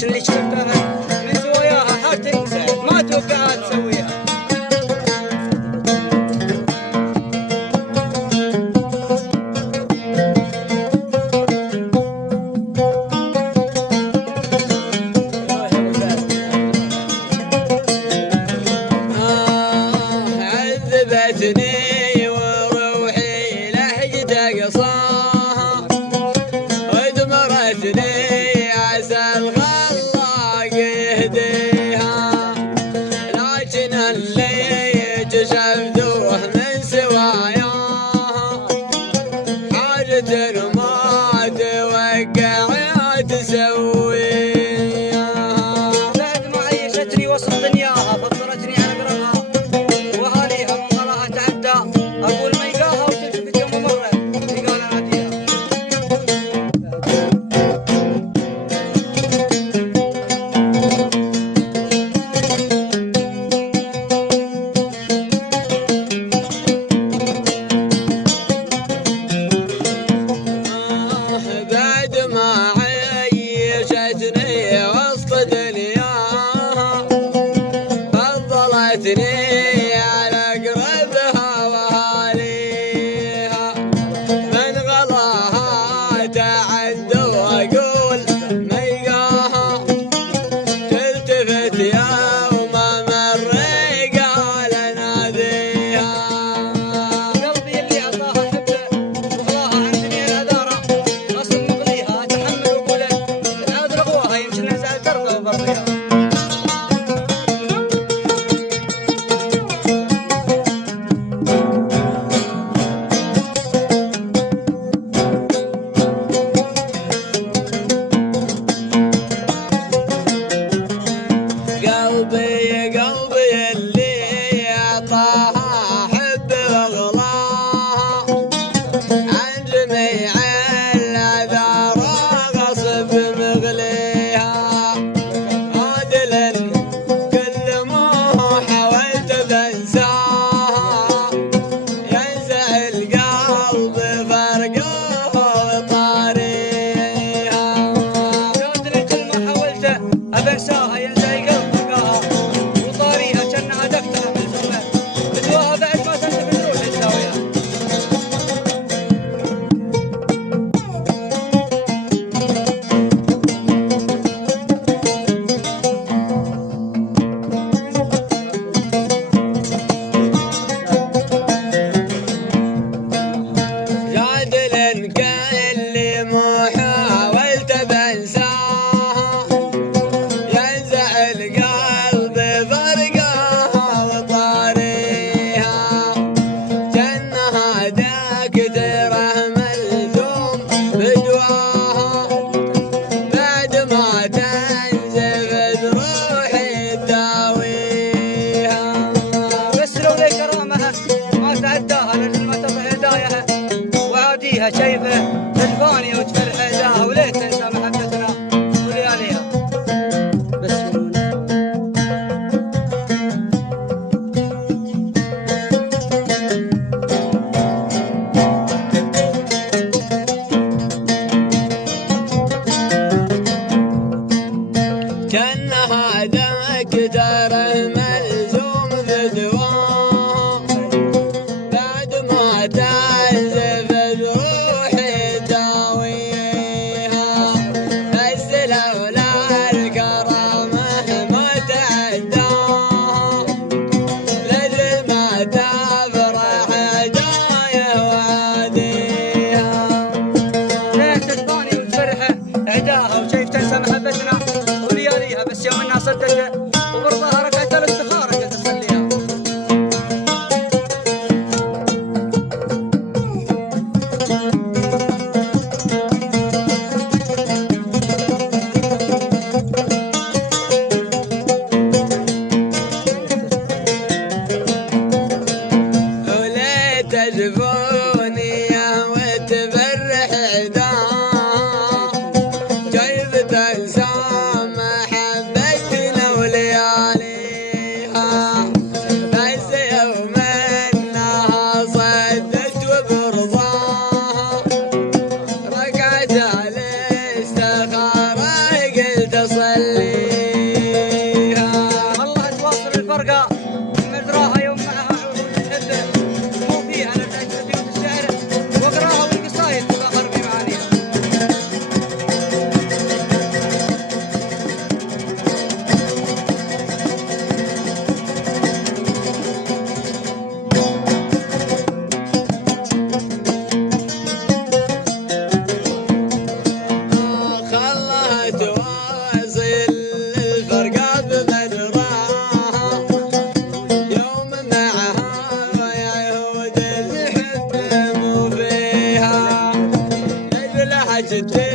لكن اللي شفتها من زواياها حتى تنسى ما توقعها تسويها. عذبتني وروحي لحقت اقصاها ودمرتني عسى الخلاق يهديها، لكن اللي جشفته من سواياها حاجة ما توقع تسويها. بعد ما عيشتني وسط دنياها فطرتني على قربها واهاليها من غلاها تعدى، اقول ما يلقاها وتلتفت يوم مره يقال اناديها. بعد ما عيشتني وسط دنياها فضلتني على قربها واهاليها، من غلاها تعدى واقول ما يلقاها تلتفت يوم مر قال اناديها. قلبي اللي عطاها حبه وغلاها عندني العذاره غصب مغليها اتحمل وقوله تعاد رغوها يمكن نزعل دربه وبرضيها. قلبي اللي عطاها حب وغلاها عن جميع العذار غصب مغليها، عادل كل ما حاولت بنساها ينزع القلب فرقه وطاريها. جاتني كل ما حاولت ابنساها ينزع القلب فرقاها وطاريها كانها دفتها من زمه بدواها بعد ما تنتهي الروح تساويها. جادل كل ما حاولت بنساها ينزع القلب فرقاها وطاريها، جنها دكتره ملزوم بدواها بعد ما تنزف روحي تداويها. بس لو لي كرامها ما تعداها لأجل ما تضع هداياها وعاديها شايفه تلفاني وتفرح عداها وليه تنسى محبتنا ولياليها. بس كانها دكتره ملزوم بدواها بعد ما تنزف روحي تداويها، بس لولا الكرامه ما تعداها لجل ما تفرح هدايا وعاديها. ليه تلفاني وتفرح عداها وشايف تنسى محبتنا ولياليها، بس يوم انها صدقت وبرضاها ركعت الاستخاره قلت اصليها. وليه تجفوني وتفرح عداها كيف تنسى محبتنا ولياليها، بس يوم انها صدت وبرضاها ركعت الاستخاره قلت اصلي جدي